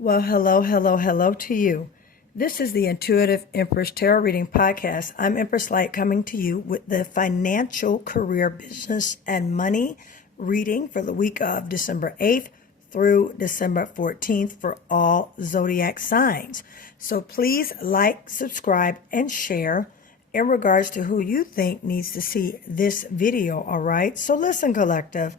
Well, hello, hello, hello to you. This is the Intuitive Empress Tarot Reading Podcast. I'm Empress Light coming to you with the financial, career, business, and money reading for the week of December 8th through December 14th for all Zodiac signs. So please like, subscribe, and share in regards to who you think needs to see this video, all right? So listen, collective.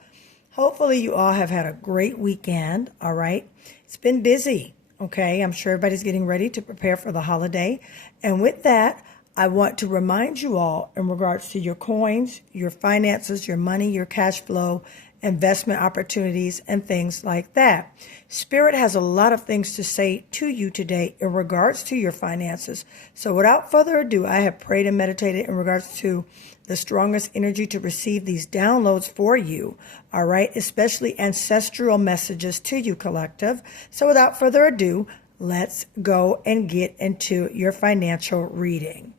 Hopefully you all have had a great weekend, all right? It's been busy, okay? I'm sure everybody's getting ready to prepare for the holiday. And with that, I want to remind you all in regards to your coins, your finances, your money, your cash flow, investment opportunities, and things like that. Spirit has a lot of things to say to you today in regards to your finances. So without further ado, I have prayed and meditated in regards to the strongest energy to receive these downloads for you, all right? Especially ancestral messages to you, collective. So without further ado, let's go and get into your financial reading.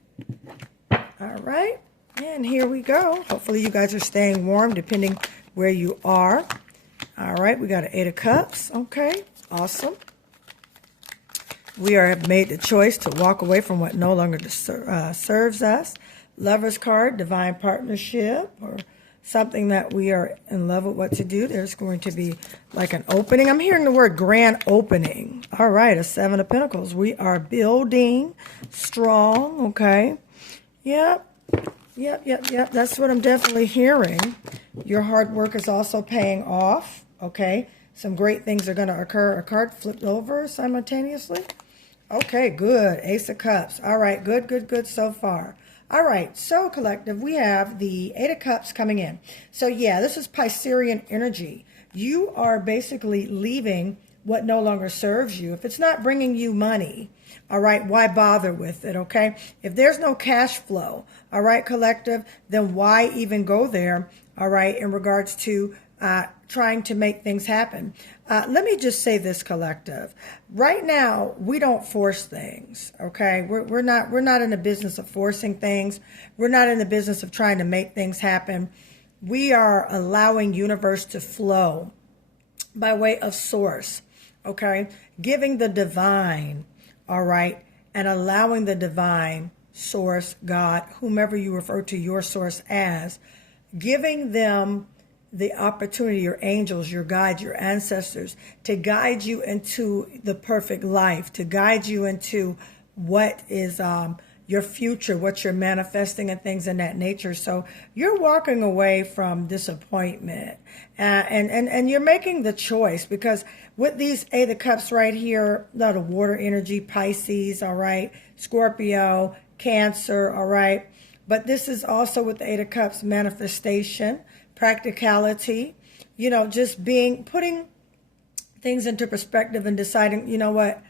All right, and here we go. Hopefully you guys are staying warm depending where you are. All right, we got an Eight of Cups. Okay, awesome. We have made the choice to walk away from what no longer serves us. Lover's card, divine partnership, or something that we are in love with what to do. There's going to be like an opening. I'm hearing the word grand opening. All right, a Seven of Pentacles. We are building strong, okay? Yep. That's what I'm definitely hearing. Your hard work is also paying off, okay? Some great things are going to occur. A card flipped over simultaneously. Okay, good. Ace of Cups. All right, good so far. All right, so collective, we have the Eight of Cups coming in. So yeah, this is Piscean energy. You are basically leaving what no longer serves you. If it's not bringing you money, all right, why bother with it, okay? If there's no cash flow, all right, collective, then why even go there, all right, in regards to trying to make things happen. Let me just say this, collective. Right now, we don't force things, okay? We're not in the business of forcing things. We're not in the business of trying to make things happen. We are allowing universe to flow by way of source, okay? Giving the divine, all right, and allowing the divine source, God, whomever you refer to your source as, giving them the opportunity, your angels, your guides, your ancestors, to guide you into the perfect life, to guide you into what is your future, what you're manifesting, and things in that nature. So you're walking away from disappointment, and you're making the choice, because with these Eight of Cups right here, a lot of water energy, Pisces, all right, Scorpio, Cancer, all right. But this is also with the Eight of Cups, manifestation, practicality, just putting things into perspective and deciding, you know what,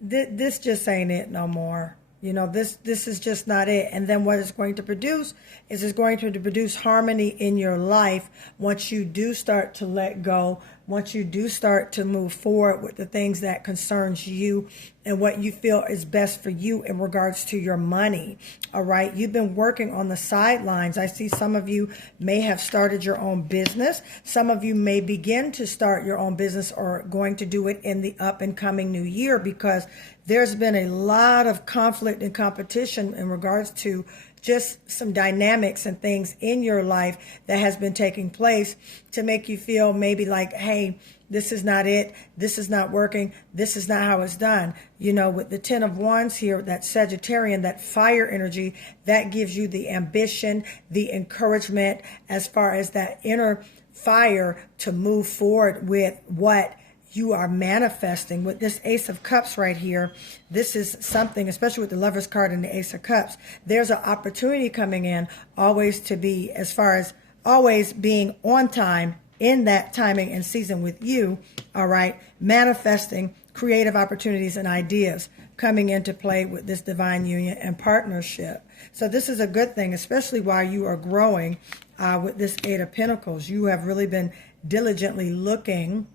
this just ain't it no more. This is just not it. And then what it's going to produce is it's going to produce harmony in your life once you do start to let go, once you do start to move forward with the things that concerns you and what you feel is best for you in regards to your money. All right. You've been working on the sidelines. I see some of you may have started your own business. Some of you may begin to start your own business or going to do it in the up and coming new year, because there's been a lot of conflict and competition in regards to just some dynamics and things in your life that has been taking place to make you feel maybe like, hey, this is not it. This is not working. This is not how it's done. With the Ten of Wands here, that Sagittarian, that fire energy, that gives you the ambition, the encouragement as far as that inner fire to move forward with what you are manifesting. With this Ace of Cups right here, this is something, especially with the Lover's card and the Ace of Cups, there's an opportunity coming in always to be, as far as always being on time in that timing and season with you, all right, manifesting creative opportunities and ideas coming into play with this divine union and partnership. So this is a good thing, especially while you are growing with this Eight of Pentacles. You have really been diligently looking.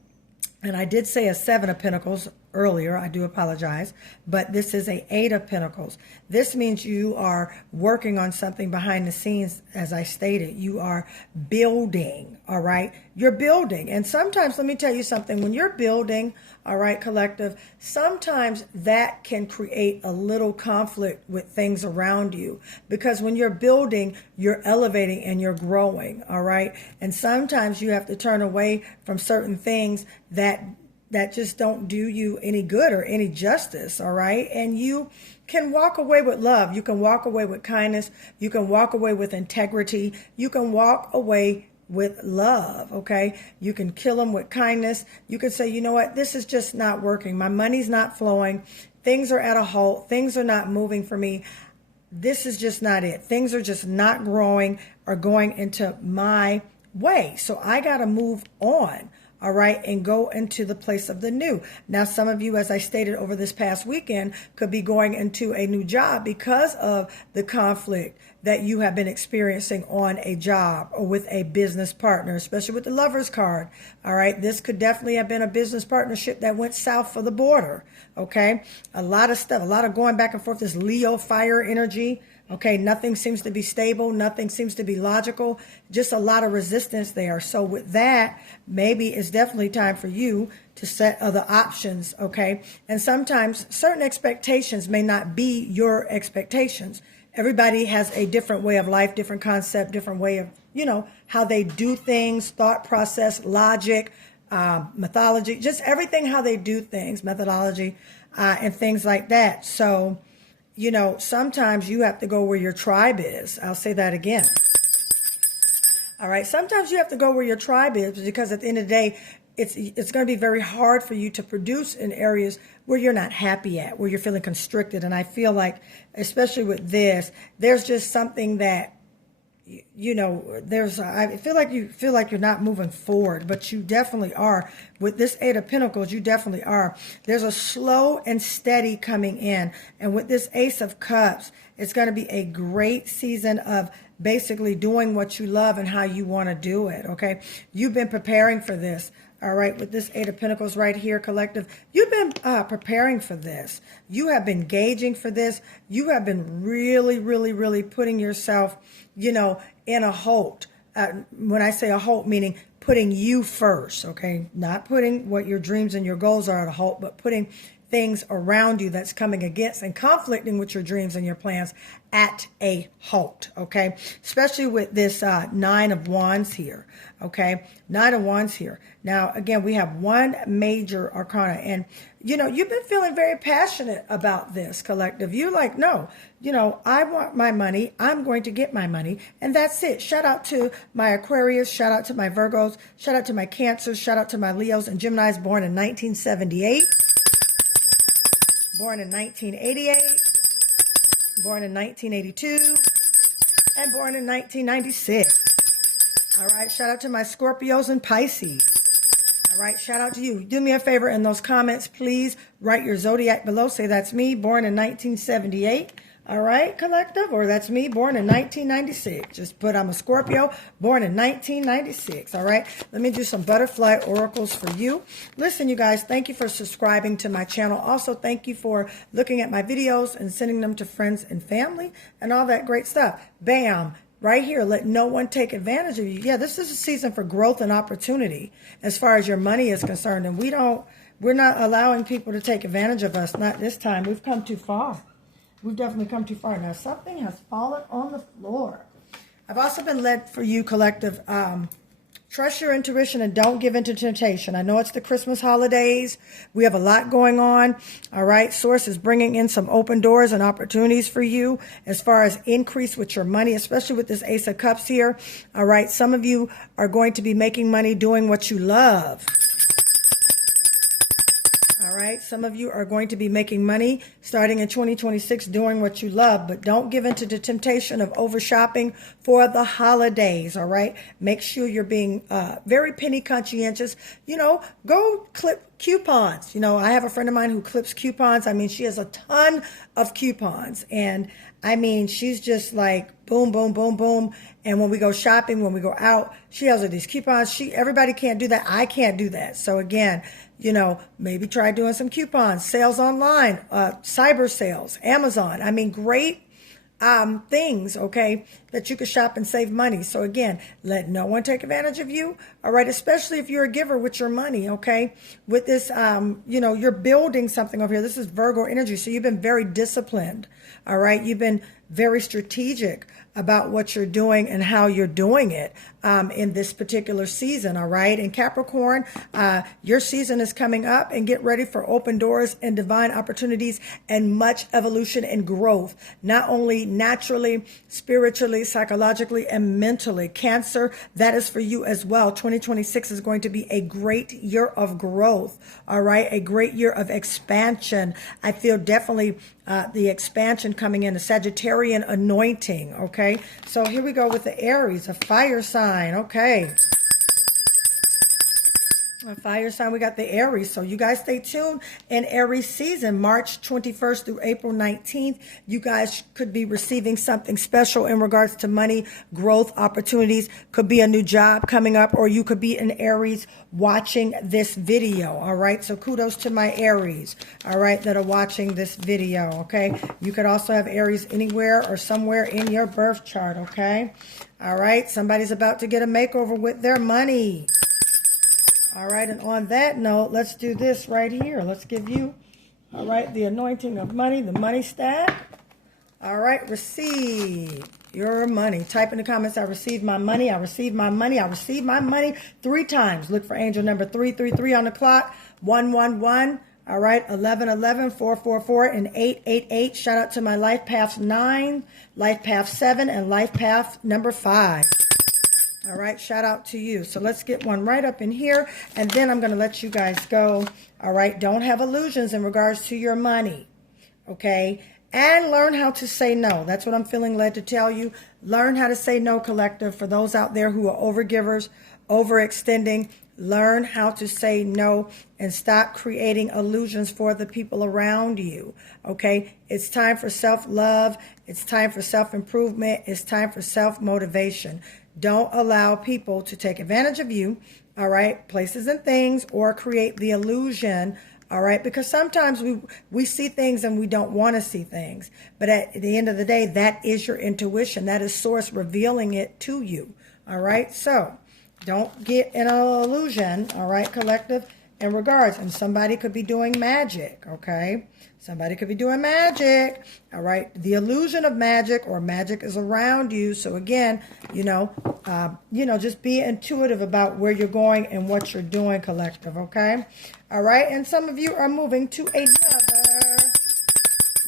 And I did say a Seven of Pentacles, earlier. I do apologize. But this is a Eight of Pentacles. This means you are working on something behind the scenes, as I stated. You are building, all right? You're building. And sometimes, let me tell you something. When you're building, all right, collective, sometimes that can create a little conflict with things around you. Because when you're building, you're elevating and you're growing, all right? And sometimes you have to turn away from certain things that just don't do you any good or any justice, all right? And you can walk away with love. You can walk away with kindness. You can walk away with integrity. You can walk away with love, okay? You can kill them with kindness. You can say, you know what? This is just not working. My money's not flowing. Things are at a halt. Things are not moving for me. This is just not it. Things are just not growing or going into my way. So I got to move on. All right, and go into the place of the new. Now, some of you, as I stated over this past weekend, could be going into a new job because of the conflict that you have been experiencing on a job or with a business partner, especially with the Lover's card. All right, this could definitely have been a business partnership that went south of the border. Okay, a lot of stuff, a lot of going back and forth, this Leo fire energy. Okay, nothing seems to be stable. Nothing seems to be logical. Just a lot of resistance there. So with that, maybe it's definitely time for you to set other options, okay? And sometimes certain expectations may not be your expectations. Everybody has a different way of life, different concept, different way of, how they do things, thought process, logic, mythology, just everything, how they do things, methodology, and things like that. So, sometimes you have to go where your tribe is. I'll say that again. All right. Sometimes you have to go where your tribe is because at the end of the day, it's going to be very hard for you to produce in areas where you're not happy at, where you're feeling constricted. And I feel like, especially with this, there's just something that, I feel like you're not moving forward, but you definitely are. With this Eight of Pentacles, you definitely are. There's a slow and steady coming in. And with this Ace of Cups, it's going to be a great season of basically doing what you love and how you want to do it, okay? You've been preparing for this. All right, with this Eight of Pentacles right here, collective, you've been preparing for this. You have been gauging for this. You have been really, really, really putting yourself, in a halt. When I say a halt, meaning putting you first, okay? Not putting what your dreams and your goals are at a halt, but putting things around you that's coming against and conflicting with your dreams and your plans at a halt, okay? Especially with this Nine of Wands here, okay? Nine of Wands here. Now, again, we have one major arcana, and, you've been feeling very passionate about this, collective. You like, no, I want my money. I'm going to get my money, and that's it. Shout out to my Aquarius. Shout out to my Virgos. Shout out to my Cancers. Shout out to my Leos and Geminis born in 1978. Born in 1988, born in 1982, and born in 1996. All right, shout out to my Scorpios and Pisces. All right, shout out to you. Do me a favor in those comments, please write your zodiac below. Say that's me, born in 1978. All right, collective, or that's me, born in 1996. Just put I'm a Scorpio, born in 1996. All right, let me do some butterfly oracles for you. Listen, you guys, thank you for subscribing to my channel. Also, thank you for looking at my videos and sending them to friends and family and all that great stuff. Bam. Right here, let no one take advantage of you. Yeah, this is a season for growth and opportunity as far as your money is concerned. And we're not allowing people to take advantage of us. Not this time. We've come too far. We've definitely come too far. Now, something has fallen on the floor. I've also been led for you, collective. Trust your intuition and don't give in to temptation. I know it's the Christmas holidays. We have a lot going on. All right. Source is bringing in some open doors and opportunities for you as far as increase with your money, especially with this Ace of Cups here. All right. Some of you are going to be making money doing what you love. All right. Some of you are going to be making money starting in 2026 doing what you love, but don't give in to the temptation of over shopping for the holidays. All right. Make sure you're being very penny conscientious. Go clip coupons. I have a friend of mine who clips coupons. I mean, she has a ton of coupons, and I mean, she's just like boom, boom, boom, boom. And when we go shopping, when we go out, she has all these coupons. Everybody can't do that. I can't do that. So again, maybe try doing some coupons, sales online, cyber sales, Amazon. I mean, great things, okay, that you could shop and save money. So again, let no one take advantage of you. All right. Especially if you're a giver with your money. Okay. With this, you're building something over here. This is Virgo energy. So you've been very disciplined. All right. You've been very strategic about what you're doing and how you're doing it in this particular season. All right. And Capricorn, your season is coming up, and get ready for open doors and divine opportunities and much evolution and growth, not only naturally, spiritually, psychologically, and mentally. Cancer, that is for you as well. 2026 is going to be a great year of growth. All right. A great year of expansion. I feel definitely the expansion coming in, a Sagittarian anointing. Okay. So here we go with the Aries, a fire sign. Okay. A fire sign, we got the Aries. So you guys stay tuned in Aries season, March 21st through April 19th. You guys could be receiving something special in regards to money, growth, opportunities. Could be a new job coming up, or you could be an Aries watching this video. All right. So kudos to my Aries, all right, that are watching this video. Okay. You could also have Aries anywhere or somewhere in your birth chart. Okay. All right. Somebody's about to get a makeover with their money. All right, and on that note, let's do this right here. Let's give you, all right, the anointing of money, the money stack. All right, receive your money. Type in the comments, I received my money, I received my money, I received my money 3 times. Look for angel number 333 on the clock, 111. All right, 1111, 444, and 888. Shout out to my Life Path 9, Life Path 7, and Life Path number 5. All right, shout out to you. So let's get one right up in here, and then I'm going to let you guys go. All right, don't have illusions in regards to your money, okay? And learn how to say no. That's what I'm feeling led to tell you. Learn how to say no, collective. For those out there who are overgivers, overextending, learn how to say no and stop creating illusions for the people around you, okay? It's time for self-love. It's time for self-improvement. It's time for self-motivation. Don't allow people to take advantage of you, all right, places and things, or create the illusion, all right, because sometimes we see things and we don't want to see things. But at the end of the day, that is your intuition. That is source revealing it to you, all right? So don't get in an illusion, all right, collective, in regards. And somebody could be doing magic, okay? Somebody could be doing magic, all right? The illusion of magic, or magic is around you. So again, just be intuitive about where you're going and what you're doing, collective, okay? All right, and some of you are moving to another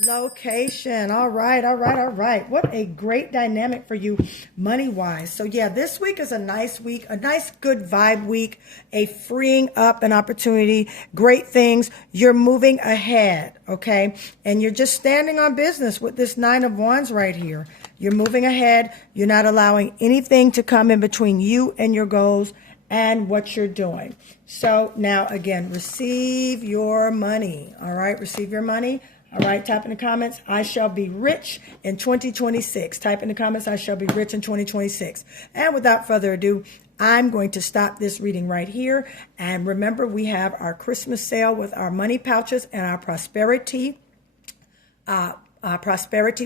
location. All right. What a great dynamic for you money-wise. So yeah, this week is a nice week, a nice good vibe week, a freeing up an opportunity, great things. You're moving ahead, okay? And you're just standing on business with this 9 of Wands right here. You're moving ahead. You're not allowing anything to come in between you and your goals and what you're doing. So now again, receive your money. All right, receive your money. All right, type in the comments, I shall be rich in 2026. Type in the comments, I shall be rich in 2026. And without further ado, I'm going to stop this reading right here. And remember, we have our Christmas sale with our money pouches and our prosperity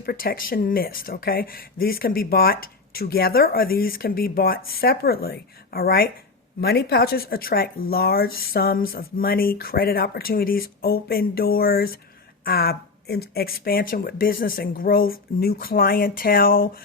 protection mist, okay? These can be bought together, or these can be bought separately, all right? Money pouches attract large sums of money, credit opportunities, open doors, expansion with business and growth, new clientele,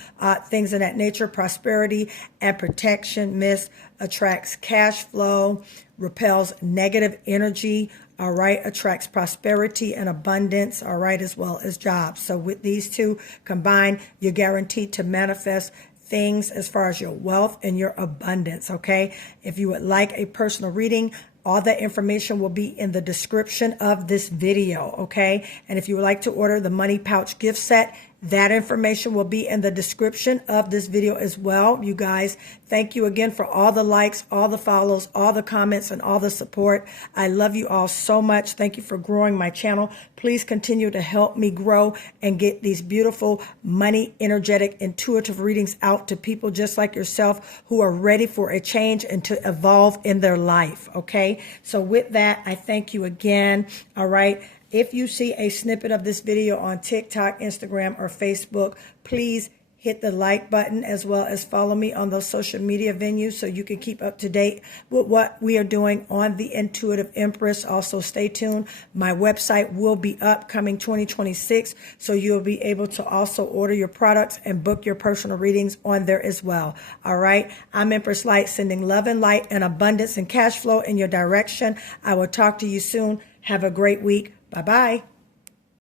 things of that nature. Prosperity and protection mist attracts cash flow, repels negative energy, all right, attracts prosperity and abundance, all right, as well as jobs. So with these two combined, you're guaranteed to manifest things as far as your wealth and your abundance, okay? If you would like a personal reading, all that information will be in the description of this video, okay? And if you would like to order the Money Pouch gift set, That information will be in the description of this video as well. You guys, thank you again for all the likes, all the follows, all the comments, and all the support. I love you all so much. Thank you for growing my channel. Please continue to help me grow and get these beautiful, money, energetic, intuitive readings out to people just like yourself who are ready for a change and to evolve in their life, okay? So with that, I thank you again, all right? If you see a snippet of this video on TikTok, Instagram, or Facebook, please hit the like button as well as follow me on those social media venues so you can keep up to date with what we are doing on the Intuitive Empress. Also, stay tuned. My website will be up coming 2026, so you'll be able to also order your products and book your personal readings on there as well. All right. I'm Empress Light, sending love and light and abundance and cash flow in your direction. I will talk to you soon. Have a great week. Bye-bye.